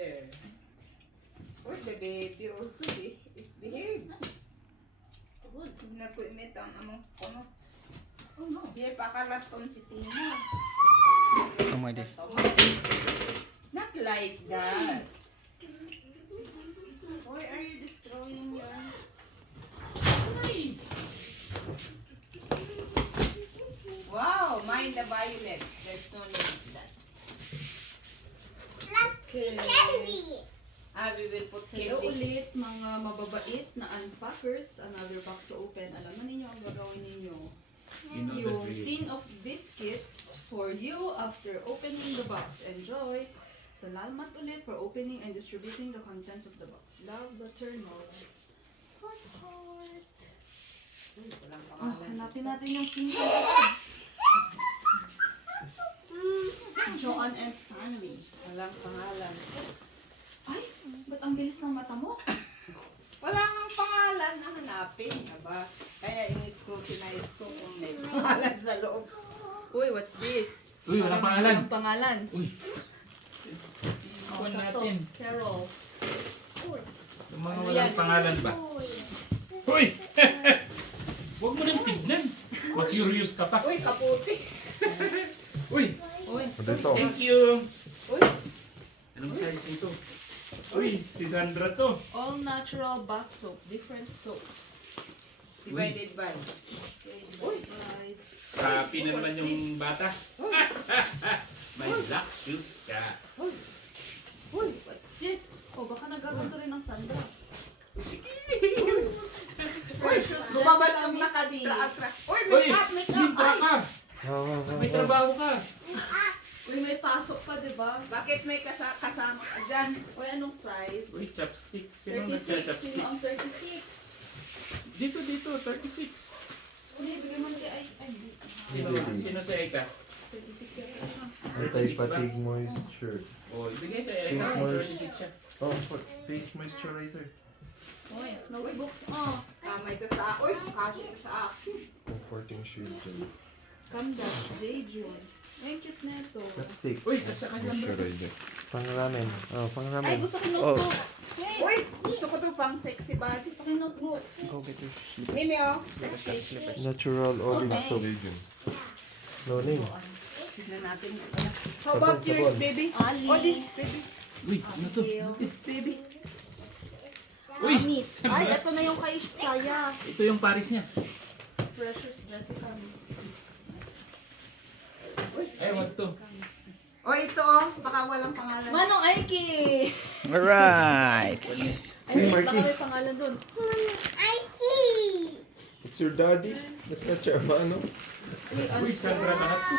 Oh, the baby also behave. Good. Nag-commit ang among kono. Oh no. Di pakalaton si Tina. Pumadi. Not like that. Why are you destroying your... Wow, mind the violet. There's no need for that. Okay. We will put Hello candy. ulit mga mababait na unpackers. Another box to open. Alam mo ninyo ang gagawin ninyo. Yung tin of biscuits for you after opening the box. Enjoy! Salamat ulit for opening and distributing the contents of the box. Love the Turnovers. Heart, heart. Uy, walang Oh, pangalan. hanapin natin yung pinto. Joanne and Family. Walang pangalan. Ay, ba't ang bilis ng mata mo? Wala nga pangalan na hanapin. Aba, kaya in-scrutinize ko kung may pangalan sa loob. Uy, what's this? Uy, walang pangalan. Walang pangalan. Uy, Oh, Kuhan sakto. natin. Carol. yung mga Ano walang yan? pangalan ba? Uy! Huwag mo nang tignan. Ma-curious ka pa. Uy, kaputi. Uy! Uy, Thank you! Uy, Anong size nito? Uy, si Sandra to. all natural bath soap. Different soaps. divided by. Okay, Uy. right. Happy na naman What's yung this? bata. May black shoes ka. Uy, uy, what's this? Oh, baka nagaganto rin ang Sandra. Sige! Uy, lumabas yung Misty. nakatra-atra. Uy, Uy! make up. Lintra ka! May trabaho ka! Uy, may pasok pa, di ba? Bakit may kasama ka dyan? Uy, anong size? Uy, chopstick. Sino 36. Sino nagka-chopstick? ang 36? Dito, 36. Uy, bigyan mo na ay, Sino sa Eka? 36 yan. Anti-fatigue moisture. O, ibigay kay Eka. Face mask. 36 siya. Oh, face moisturizer. Uy, notebooks. Oh, May ito sa akin. Uy, kasi ito sa akin. Comforting shield. Kamdas, J-June. Ay, cute na ito. Lipstick. Uy, kasya ka dyan, bro. Moisturizer. Pang-ramen. Oh, Ay, pang-ramen. gusto ko notebooks. Hey, Uy, gusto ko to pang sexy body. gusto ko notebooks. Go get your Mimi, oh. natural olive Okay. soap. No name. Tignan natin. How about Sabon, yours, sabon. baby? Ali. Oh, this, baby. Uy, ano to? This, baby. Uy! Amis. Ay, ito na yung kay Kaya. Ito yung Paris niya. Precious Jessica Amis. Ay, wag to. Oh, ito, oh. Baka walang pangalan. Manong Aiki! Alright. Ay, Marky. baka may pangalan dun. It's your daddy. That's not your ano? Uy, Sandra lahat to.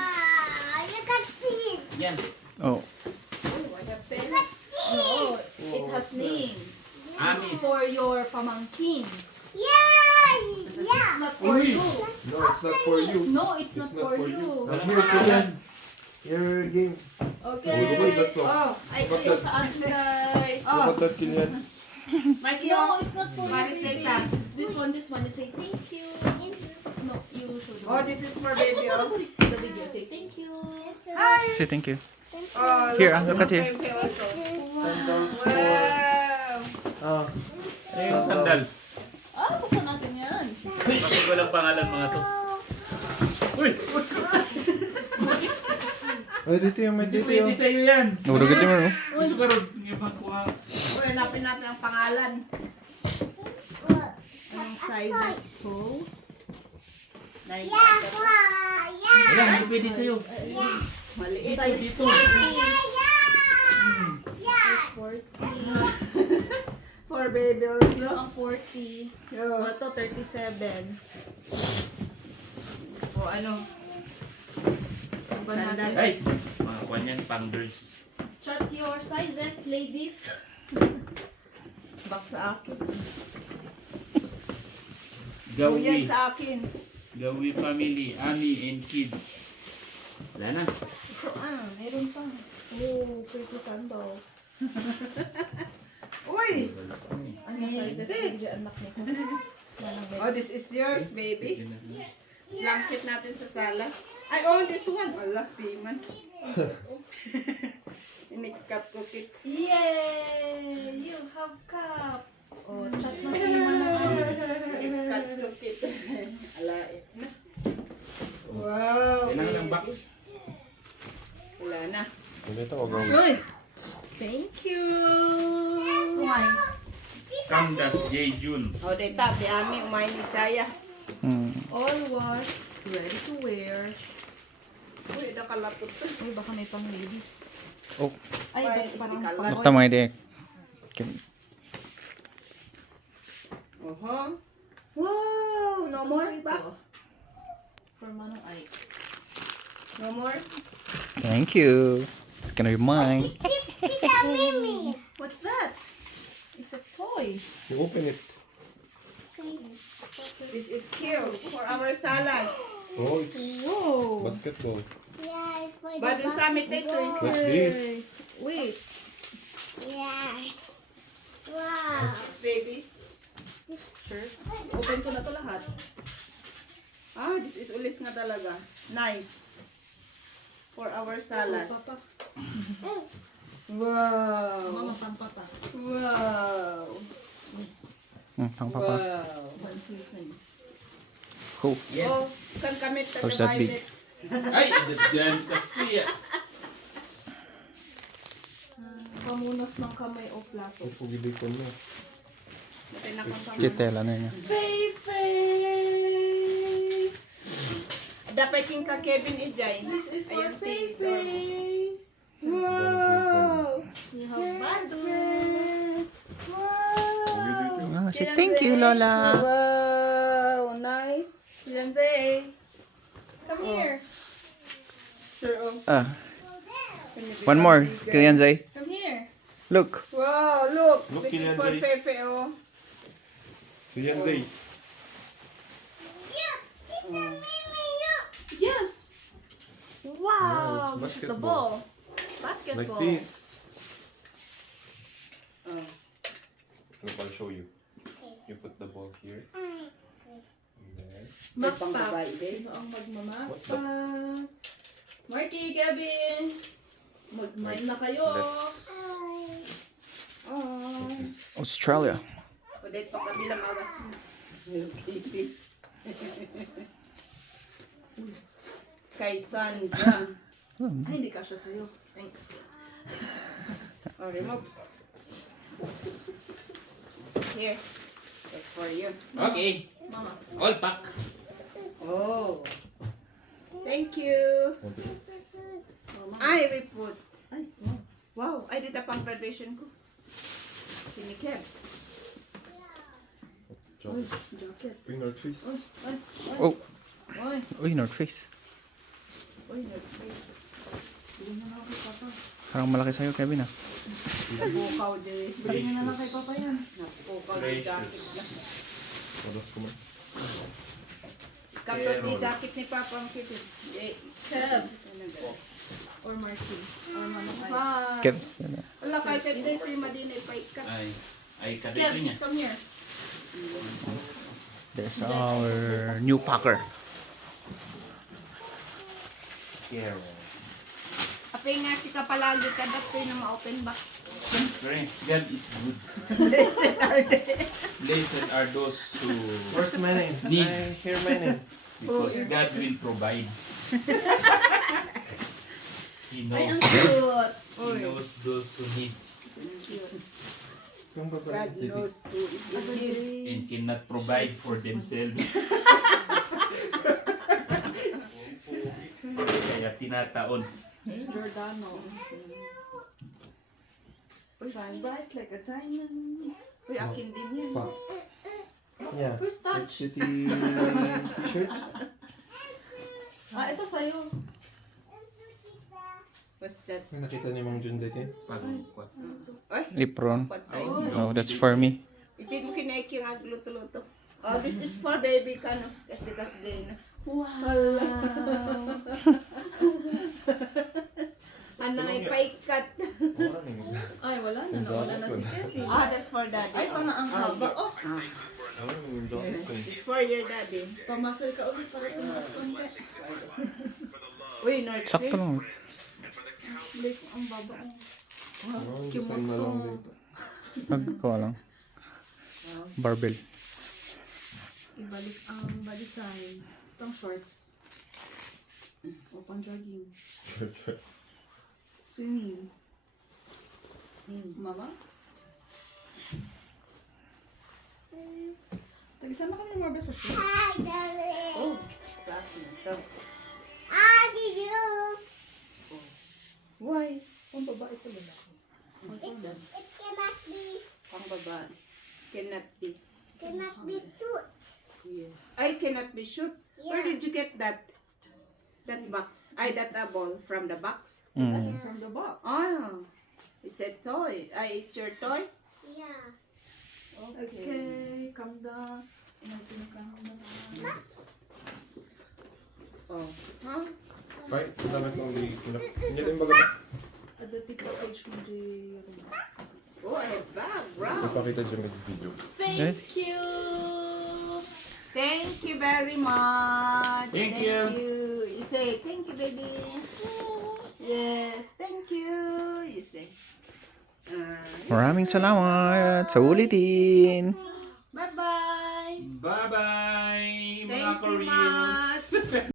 Yan. Oh. Uy, what a pen. Oo, it has name. Amis. For your pamangkin. It's not for Uy! you. No, it's not for you. No, it's not for you. I'm Walang here to pangalan. Your game. Okay. That's all. Oh, I What's see. that? Saan guys? Oh. Look at that, Kilian. Mikey, No, oh. it's not for you, Paris baby. Leta. This one. You say thank you. No, you should. Oh, this is for Ay, baby, sorry, oh. sorry. The video, say thank you. Hi. Say thank you. Oh, Here, look at here. baby also. Sandals for... Wow. Ay, yung sandals. Ah, buksan natin yan. Bakit walang pangalan mga to? Uy! Oh, dito yung may Hindi dito pwede yung... sa'yo yan. Nagurugot yung ano. Gusto ka rin. Yung pangkuha. Uy, hanapin natin ang pangalan. Anong sizes to? Wala, hindi pwede sa'yo. Maliit. Size Dito. 40. Size 40. For baby also. Ang 40. Yo. Ito, 37. O ano? Sandal. Ay! Mga kuha niyan, pang girls. Chart your sizes, ladies. Bak sa akin. Gawi. Yan sa akin. Gawi family, Ami and kids. Wala na. Ito, Meron pa. Oh, pretty sandals. Uy! Ano sizes hindi anak ni ko? Oh, this is yours, baby. Blanket natin sa salas. Ay, oh, this one. Allah, piman. Inikat ko kit. Yay! You have cup. Oh, chat na si Manong Ice. Inikat ko kit. Alain na. Wow. Kailangan ng box. Wala na. Dito, wag mo. Uy! Thank you! Candas J. June. O, dito, di ami, umain ni Saya. Hmm. All washed, ready to wear. Uy, nakalapot to. Uy, baka may pang ladies. Oh, Ay, Ay, parang istikal. pang nakita mo idea. Oho. Wow, no more box. For Manong Ice. No more. Thank you. It's gonna be mine. What's that? It's a toy. You open it. This is cute for our salas. Oh, it's Whoa! basketball. Bado sa amin dito eh. Like this. Wait. Yes. Wow. This baby. Sure. Open ko na to lahat. Ah, this is ulis nga talaga. Nice. For our Oh, salas. papa. Wow. Mama, pang papa. Wow. Pang papa. Wow. One piece na yun. Cool. Yes. Oh, kan kami How's that big? Ay, dyan kasi. Pamunas ng kamay o plato. Ito, pugili ko na. Kitela na niya. Faye! Dapat king ka Kevin Ijay. This is for Ayun, Faye! Faye. Wow. You have Badu! Wow. Say thank you, Lola. Wow. Nice. Fiancé! Come here! Sure. Oh. Ah, one more. Kuyanzay. Come here! Look. Wow, look. Look, This is Kylian for Zay. Fefe, oh. Si Yan Zay. Yes! Wow! Nice. This is the Basketball. ball. Basketball. Like this. Oh. Look, I'll show you. You put the ball here. And there. May pangbabae Backpack. din. Sino ang magmamapak? Marky, Kevin! Mag-mine na kayo! Let's. Oh. Australia. Ulit pa kabilang agas mo. Okay. Kay Sanza. Ay, hindi kasha sa'yo. Thanks. Oh, remove. Here. That's for you. Okay. Mama. All pack. Oh. Thank you. Want this? Mama. Ay, we put. Ay, no. Wow, I did a pang graduation ko. Pinikeb. Uy, Jacket. jacket. Bring our trees. Uy, ay, ay. Oh, Uy, uy, North Face. Uy, nag-face. bigyan na lang kay Papa. Parang malaki sa'yo, Kevin, ah. Napukaw din. Bigyan na lang kay Papa yan. Napukaw din jacket na. Walas ko man. Kanto di jacket ni Papa ang kipid. Kebs. Or Marky. Or Mama Ice. Hi. Kevs. Wala kahit at din si Madina ipaikat. Ay kadito niya. Kebs, come here. There's our new packer. Carol. Apay nga si kapalagi ka dapat na ma-open box. Siyempre, God is good. Blessed are those who Where's my name? Need. I hear my name. because God will provide. He Ay, ang knows. cute. He knows those who need Yung babae. God knows who is in need. and cannot provide for themselves. Kaya tinataon. It's Giordano. Shine bright like a diamond. Uy, akin din yan. Pa. Yeah. First touch. City t-shirt. Ah, ito sa'yo. What's that? May nakita ni Mang Jun dito. Pagkukwat. Ay, Lipron. patay. Oh, that's for me. Hindi mo kinaiki ang agluto-luto. Oh, this is for baby ka, no? Kasi Jane. Wow. Ano ipaikat? Ay, wala na. Nawala na si Kevin. Ah, that's for daddy. Ay, parang ang haba. Oh, It's for your daddy. pamasal ka ulit para tumaas konti. Uy, North Sakto Face. lang. Like, ang baba. Ano, design na lang dito. Nagkuha lang. Barbell. Ibalik ang body size. Itong shorts. O pang jogging. Swimming. Mama? Tagisama kami ng marbles sa shorts. Hi, darling. Oh, bakit ito? Ah, did you? Why? Pang babae ito lalaki. It cannot be. Pang babae. Cannot be. Cannot be suit. Yes. I cannot be shoot. Where Yeah. did you get that? That box. That ball from the box. From the box. Oh, it's a toy. It's your toy? Yeah. Okay, kamdas. Inatin ka kamdas. Oh. Huh? Ay, ang dami kong hindi din baga. Ada tipo page mo di. Oh, a bag. Wow. Ipakita dyan yung video. Thank you! Thank you very much. Thank you. You say thank you, baby. Yes, thank you. You say. Maraming salamat sa ulitin. Bye-bye. Bye-bye, mga Thank you Koreans. much.